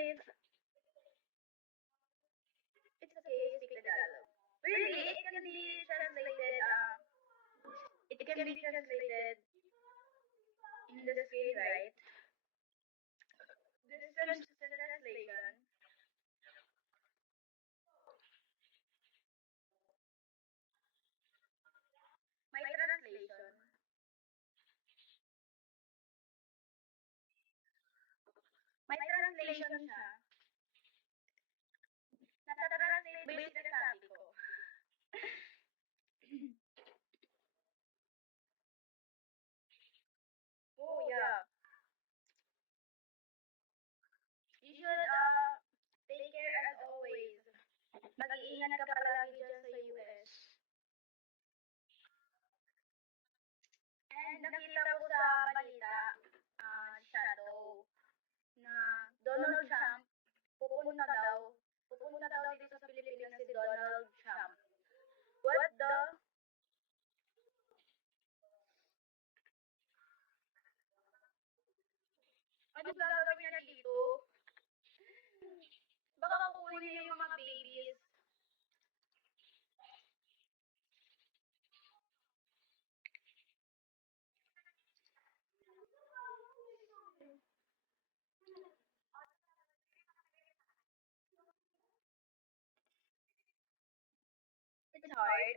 if it's okay to speak Tagalog. Really, it can be translated, in the screen, right? This translation, my translation, siya, nata-translate based sa sabi ko. Oh, yeah. You should, take care as always. Mag-iingat ka palagi dyan sa US. And nakita ko sa balita, Shadow, na Donald Trump, pupunta daw dito sa Pilipinas si Donald Trump. What the? Ano gagawin niya dito? Baka kukunin niya yung mga babies. It's hard.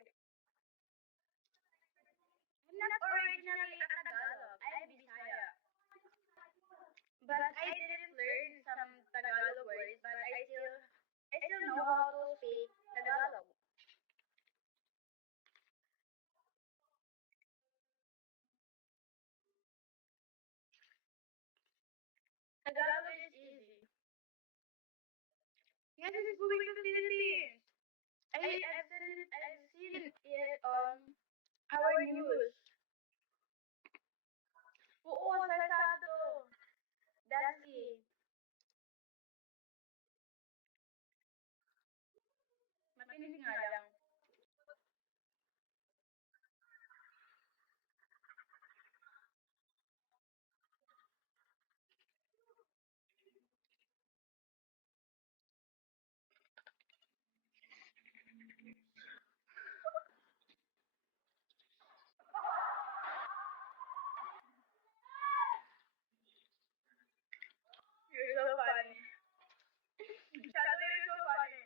I'm not originally a Tagalog. I'm Bisaya. But I didn't learn some Tagalog words, but I still know how to speak Tagalog. Tagalog is easy. Yes, this is moving to the Philippines. I've seen it on our news. Oo, salsado. Dasi. Mapinis nga lang. You're so funny. Shadow, you're so funny.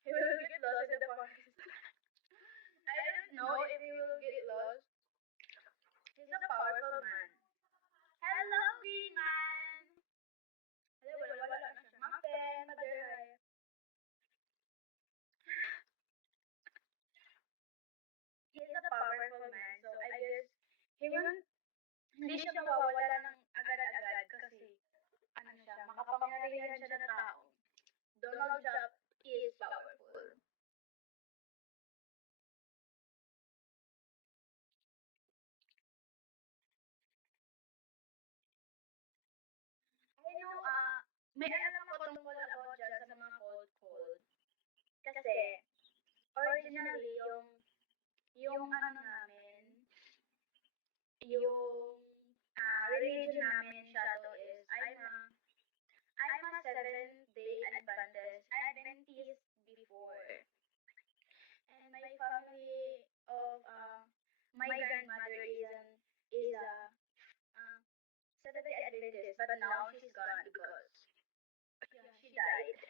He will get lost in the forest. I don't know if he will get lost. He's a powerful man. Hello, Green Man! Hello, wala na siya. Muffin, mother. He's a powerful man, so I guess hindi siya mawawala ng agad-agad kasi, makapangyarihan siya na tao. Donald Trump is powerful. I know, may alam ako tungkol about dyan sa mga cold. Kasi, originally, yung namin, yung religion namin, Shadow, is I'm a Seventh-day Adventist before. And my family of my grandmother is a Seventh-day Adventist, but now she's gone because she died.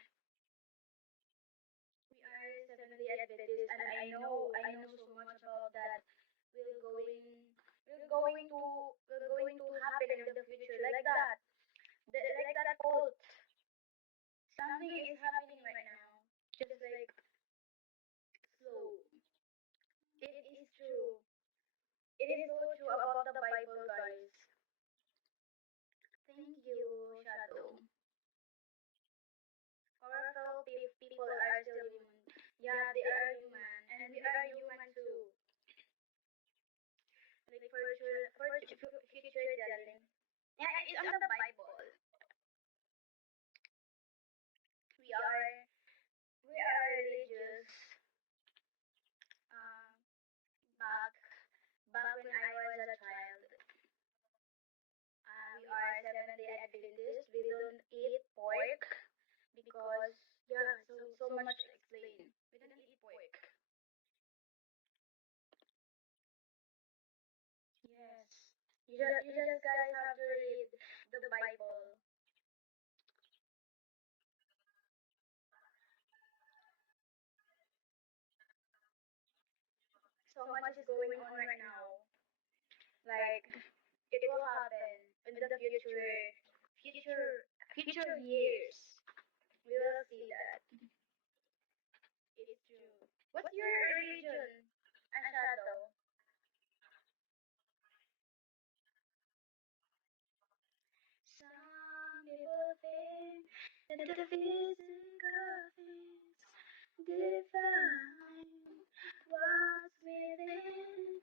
We are Seventh-day Adventists, and I know so much about that. We're going to happen in the future like that. Like that quote. Something is happening right now. Just like slow. It is true. It is so true about the Bible, guys. Thank you, Shadow. Our fellow people are still human. Yeah, they are human, and we are human too. Like future telling. Yeah, it's on the Bible. We are religious. Back when I was a child, we are Seventh-day Adventists. much to explain. We don't eat pork. Yes. You just guys have to read the Bible. So much is going on right now. Like it will happen in the future years. We will see that. It's true. What's your religion, Shadow? Some people think that the physical things define what's within.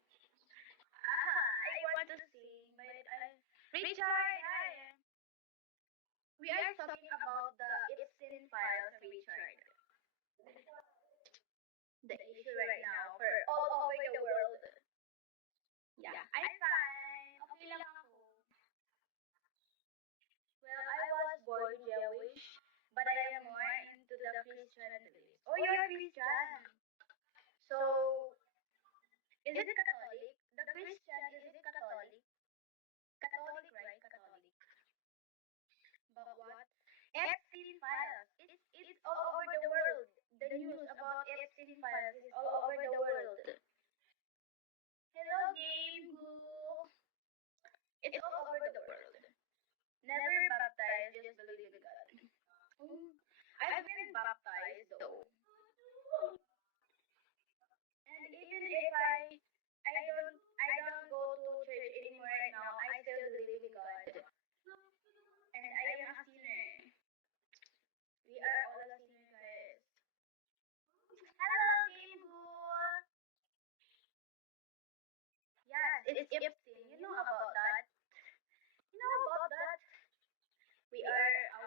I want to sing, but Richard, hi. We are talking about the Epstein files, Richard. The issue right now for all over the world. Yeah, I'm fine. Okay lang ako. Well, I was born Jewish, but I am more into the Christian beliefs. Oh, you're Christian. So, is it Catholic? The Christian, is it Catholic? Catholic, right? Catholic. But what? Epstein files. It's all over the world. The news about Epstein files is all over the world. Hello, Game Goo. It's all over the world. Never baptized, just believe in God. Oh, I've been baptized though. And even if I don't go to church anymore right now, I still believe in God. And I am a sinner. We are all a sinner, guys. Hello, Game Goo. Yes, it's Epstein. You know about that? You know about that? We are